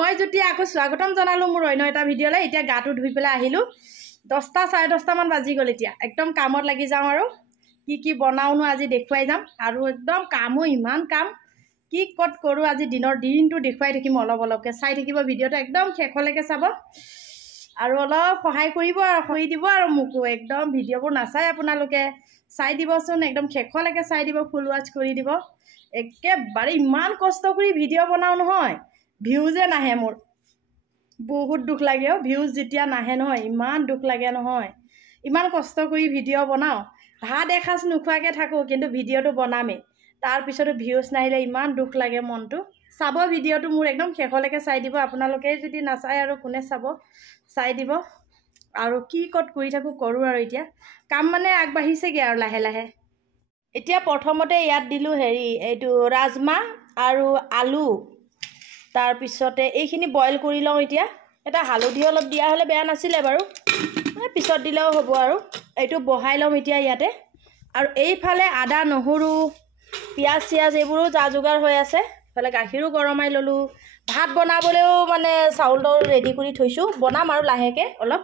মই যেতিয়া আকৌ স্বাগতম জনালোঁ মোৰ অন্য এটা ভিডিঅ'লৈ। এতিয়া গাটো ধুই পেলাই আহিলোঁ। 10টা 10:30 মান বাজি গ'ল। এতিয়া একদম কামত লাগি যাওঁ আৰু কি বনাওনো আজি দেখুৱাই যাম। আৰু একদম কামো ইমান কাম কি ক'ত কৰোঁ আজি দিনটো দেখুৱাই থাকিম। অলপকৈ চাই থাকিব ভিডিঅ'টো একদম শেষলৈকে চাব আৰু অলপ সহায় কৰিব আৰু কৰি দিব আৰু মোকো একদম ভিডিঅ'বোৰ নাচাই আপোনালোকে চাই দিবচোন। একদম শেষলৈকে চাই দিব, ফুল ৱাচ কৰি দিব। একেবাৰে ইমান কষ্ট কৰি ভিডিঅ' বনাওঁ নহয়, ভিউজে নাহে মোৰ। বহুত দুখ লাগে অ' ভিউজ যেতিয়া নাহে নহয়, ইমান দুখ লাগে নহয়। ইমান কষ্ট কৰি ভিডিঅ' বনাওঁ, ভাত এসাঁজ নোখোৱাকৈ থাকোঁ কিন্তু ভিডিঅ'টো বনামেই। তাৰপিছতো ভিউজ নাহিলে ইমান দুখ লাগে মনটো। চাব ভিডিঅ'টো মোৰ একদম শেষলৈকে চাই দিব। আপোনালোকে যদি নাচায় আৰু কোনে চাব, চাই দিব। আৰু কি ক'ত কৰি থাকোঁ কৰোঁ আৰু এতিয়া কাম মানে আগবাঢ়িছেগৈ আৰু লাহে লাহে। এতিয়া প্ৰথমতে ইয়াত দিলোঁ এইটো ৰাজমাহ আৰু আলু। তাৰপিছতে এইখিনি বইল কৰি লওঁ। এতিয়া এটা হালধি অলপ দিয়া হ'লে বেয়া নাছিলে বাৰু, পিছত দিলেও হ'ব আৰু। এইটো বহাই ল'ম এতিয়া ইয়াতে। আৰু এইফালে আদা নহৰু পিঁয়াজ চিয়াজ এইবোৰো যা যোগাৰ হৈ আছে। এইফালে গাখীৰো গৰমাই ল'লোঁ। ভাত বনাবলৈও মানে চাউলটো ৰেডি কৰি থৈছোঁ, বনাম আৰু লাহেকৈ অলপ।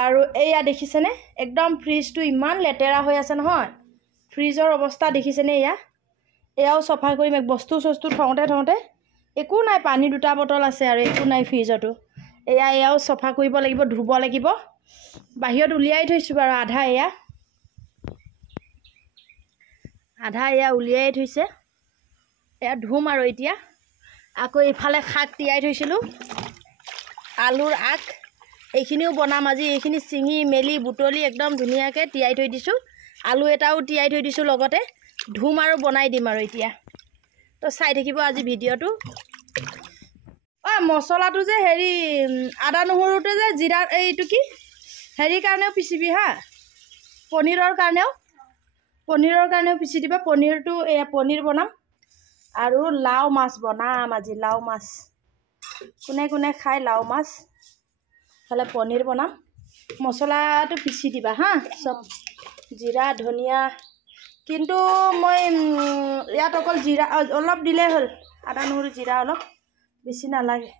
আৰু এয়া দেখিছেনে একদম ফ্ৰিজটো ইমান লেতেৰা হৈ আছে নহয়। ফ্ৰিজৰ অৱস্থা দেখিছেনে? এয়াও চফা কৰিম। বস্তু চস্তু থওঁতে একো নাই। পানী 2টা বটল আছে আৰু একো নাই ফ্ৰিজতো। এয়াও চফা কৰিব লাগিব, ধুব লাগিব। বাহিৰত উলিয়াই থৈছোঁ বাৰু আধা এয়া উলিয়াই থৈছে। এয়া ধুম আৰু এতিয়া। আকৌ ইফালে শাক তিয়াই থৈছিলোঁ, আলুৰ আগ। এইখিনিও বনাম আজি। এইখিনি ছিঙি মেলি বুটলি একদম ধুনীয়াকৈ তিয়াই থৈ দিছোঁ। আলু এটাও তিয়াই থৈ দিছোঁ লগতে। ধুম আৰু বনাই দিম আৰু এতিয়া। তো চাই থাকিব আজি ভিডিঅ'টো। মছলাটো যে আদা নহৰুটো যে জিৰা এইটো কি কাৰণেও পিচিবি হা, পনীৰৰ কাৰণেও পিচি দিবা। পনীৰটো পনীৰ বনাম আৰু লাও মাছ বনাম আজি। লাও মাছ কোনে খায় লাও মাছ। ইফালে পনীৰ বনাম। মছলাটো পিচি দিবা হা, চব জিৰা ধনিয়া। কিন্তু মই ইয়াত অকল জিৰা অলপ দিলেই হ'ল। আদা নহৰু জিৰা অলপ, বেছি নালাগে।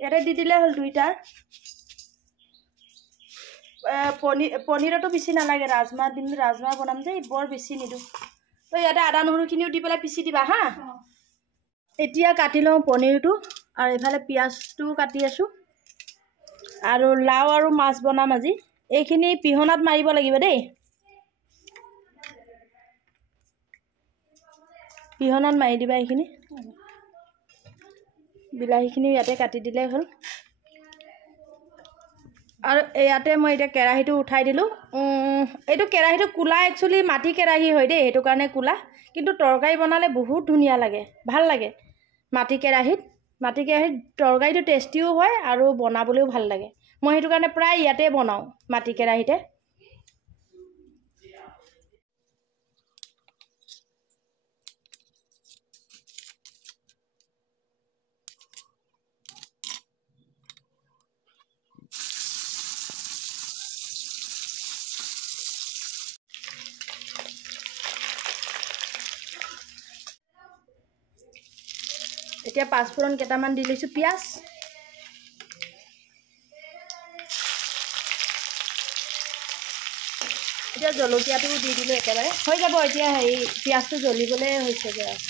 ইয়াতে দি দিলেই হ'ল 2টাৰ। পনীৰতো বেছি নালাগে। ৰাজমাহ দিম, ৰাজমাহ বনাম যে বৰ বেছি নিদিওঁ। তো ইয়াতে আদা নহৰুখিনিও দি পেলাই পিচি দিবা হা। এতিয়া কাটি লওঁ পনীৰটো আৰু এইফালে পিঁয়াজটোও কাটি আছোঁ। আৰু লাও আৰু মাছ বনাম আজি। এইখিনি পিহনাত মাৰিব লাগিব দেই। পিহনাত মাৰি দিবা এইখিনি। বিলাহীখিনিও ইয়াতে কাটি দিলেই হ'ল। আৰু ইয়াতে মই এতিয়া কেৰাহীটো উঠাই দিলোঁ। এইটো কেৰাহীটো ক'লা, একচুৱেলি মাটি কেৰাহী হয় দেই, সেইটো কাৰণে ক'লা। কিন্তু তৰকাৰী বনালে বহুত ধুনীয়া লাগে, ভাল লাগে। মাটি কেৰাহীত তৰকাৰীটো টেষ্টিও হয় আৰু বনাবলৈও ভাল লাগে। মই সেইটো কাৰণে প্ৰায় ইয়াতে বনাওঁ, মাটি কেৰাহীতে। এতিয়া পাঁচফোৰণ কেইটামান দি লৈছোঁ, পিঁয়াজ। এতিয়া জলকীয়াটো দি দিলোঁ একেবাৰে। হৈ যাব এতিয়া পিঁয়াজটো জ্বলিবলৈ হৈছেগৈ আৰু।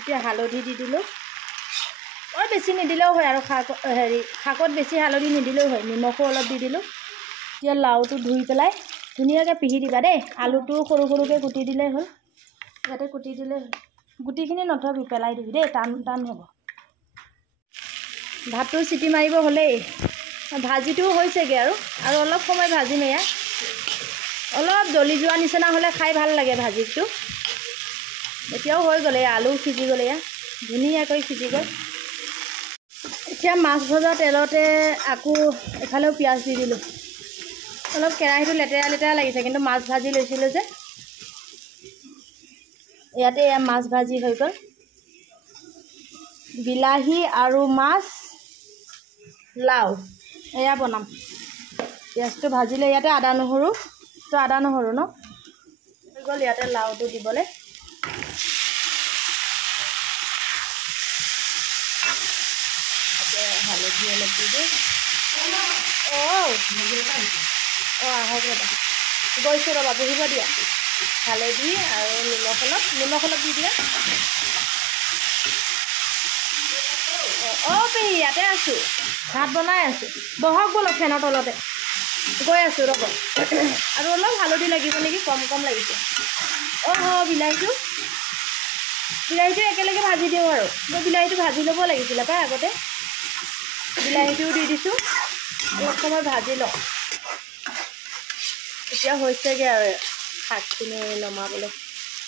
এতিয়া হালধি দি দিলোঁ। বৰ বেছি নিদিলেও হয় আৰু শাকত বেছি হালধি নিদিলেও হয়। নিমখো অলপ দি দিলোঁ। এতিয়া লাওটো ধুই পেলাই ধুনীয়াকৈ পিহি দিবা দেই। আলুটো সৰু সৰুকৈ কুটি দিলেই হ'ল। ইয়াতে কুটি দিলেই হ'ল। গুটিখিনি নথবি, পেলাই দিবি দেই, টান হ'ব। ভাতটো চিটি মাৰিব হ'লেই। ভাজিটোও হৈছেগৈ আৰু অলপ সময় ভাজিম। এয়া অলপ জ্বলি যোৱা নিচিনা হ'লে খাই ভাল লাগে ভাজিটো। এতিয়াও হৈ গ'ল। আলু সিজি গ'ল, ধুনীয়াকৈ সিজি গ'ল। এতিয়া মাছ ভজা তেলতে আকৌ এফালেও পিঁয়াজ দি দিলোঁ। অলপ কেৰাহীটো লেতেৰা লাগিছে, কিন্তু মাছ ভাজি লৈছিলোঁ যে। ইয়াতে মাছ ভাজি হৈ গ'ল। বিলাহী আৰু মাছ, লাও এয়া বনাম। পিঁয়াজটো ভাজিলে ইয়াতে আদা নহৰু ন গ'ল ইয়াতে লাওটো দিবলৈ হালধি অলপ দি দিওঁ আহক ৰ'বা গৈছোঁ ৰ'বা বহিব দিয়া হালধি আৰু নিমখ অলপ দি দিয়া পেহী ইয়াতে আছোঁ ভাত বনাই আছোঁ বহক ব'লক ফেনৰ তলতে গৈ আছোঁ ৰ'ব আৰু অলপ হালধি লাগিব নেকি কম লাগিছে বিলাহীটো একেলগে ভাজি দিওঁ আৰু মই বিলাহীটো ভাজি ল'ব লাগিছিলে পাই আগতে বিলাহীটোও দি দিছোঁ অলপ সময় ভাজি লওঁ এতিয়া হৈছেগৈ আৰু শাকখিনি নমাবলৈ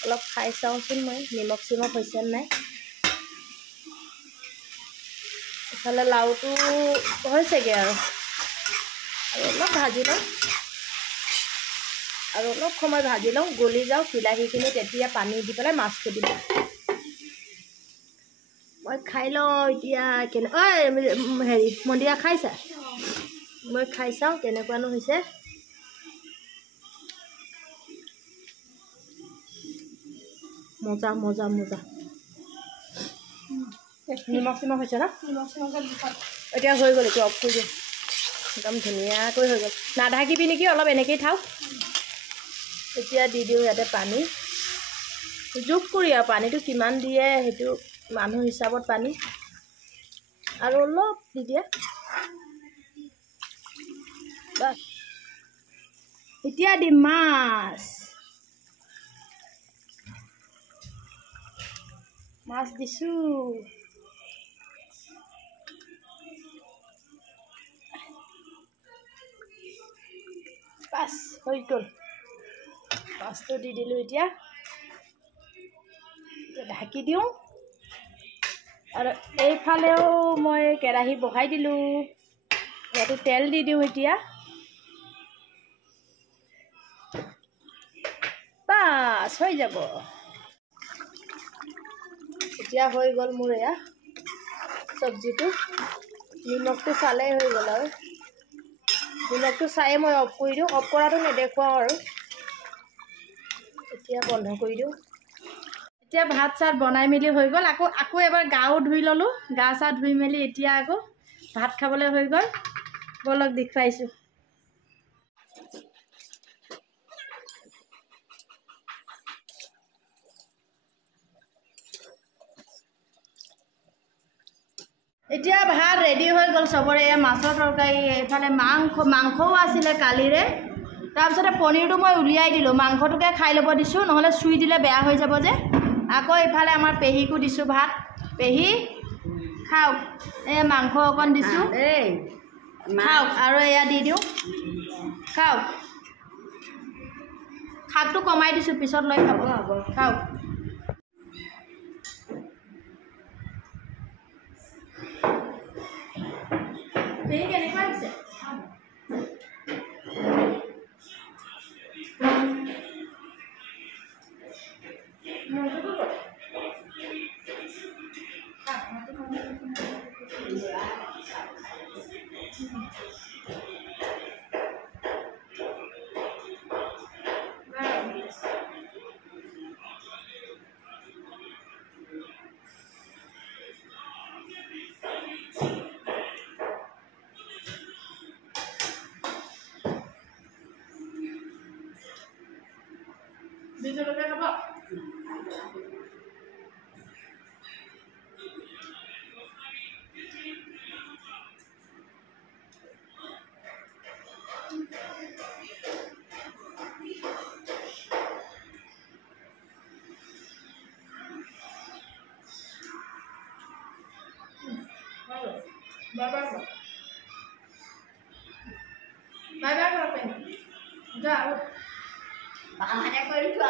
অলপ খাই চাওঁচোন মই নিমখ চিমখ হৈছে নাই ইফালে লাওটো হৈছেগৈ আৰু অলপ ভাজি লওঁ আৰু অলপ সময় ভাজি লওঁ গলি যাওঁ বিলাহীখিনি তেতিয়া পানী দি পেলাই মাছটো দিব মই খাই লওঁ এতিয়া হেৰি মন্দিৰা খাইছা মই খাই চাওঁ কেনেকুৱানো হৈছে মজা নিমখ চিমখ হৈছে ন এতিয়া হৈ গ'ল এতিয়া অফ কৰি দিওঁ একদম ধুনীয়াকৈ হৈ গ'ল নাঢাকিবি নেকি অলপ এনেকৈয়ে থাওক এতিয়া দি দিওঁ ইয়াতে পানী জোখ কৰি আৰু পানীটো কিমান দিয়ে সেইটো মানুহ হিচাপত পানী আৰু অলপ দি দিয়া বাছ এতিয়া দিম মাছ দিছোঁ বাছ হৈ গ'ল মাছটো দি দিলোঁ এতিয়া ঢাকি দিওঁ আৰু এইফালেও মই কেৰাহী বহাই দিলোঁ ইয়াতে তেল দি দিওঁ এতিয়া বাছ হৈ যাব এতিয়া হৈ গ'ল মোৰ এয়া চব্জিটো নিমখটো চালেই হৈ গ'ল আৰু নিমখটো চায়ে মই অফ কৰি দিওঁ অফ কৰাটো নেদেখুৱাওঁ আৰু এতিয়া বন্ধ কৰি দিওঁ এতিয়া ভাত চাত বনাই মেলি হৈ গ'ল আকৌ এবাৰ গাও ধুই ল'লোঁ গা চা ধুই মেলি এতিয়া আকৌ ভাত খাবলৈ হৈ গ'ল বলক দেখুৱাইছোঁ এতিয়া ভাত ৰেডি হৈ গ'ল চবৰে মাছৰ তৰকাৰী এইফালে মাংসও আছিলে কালিৰে তাৰপিছতে পনীৰটো মই উলিয়াই দিলোঁ মাংসটোকে খাই ল'ব দিছোঁ নহ'লে চুই দিলে বেয়া হৈ যাব যে আকৌ ইফালে আমাৰ পেহীকো দিছোঁ ভাত পেহী খাওক মাংস অকণ দিছোঁ খাওক আৰু এয়া দি দিওঁ খাওক শাকটো কমাই দিছোঁ পিছত লৈ খাব খাওক পেহী কেনেকুৱা হৈছে Bisa lebih apa? Bye-bye apa ini? Jauh. Makan aja kau itu.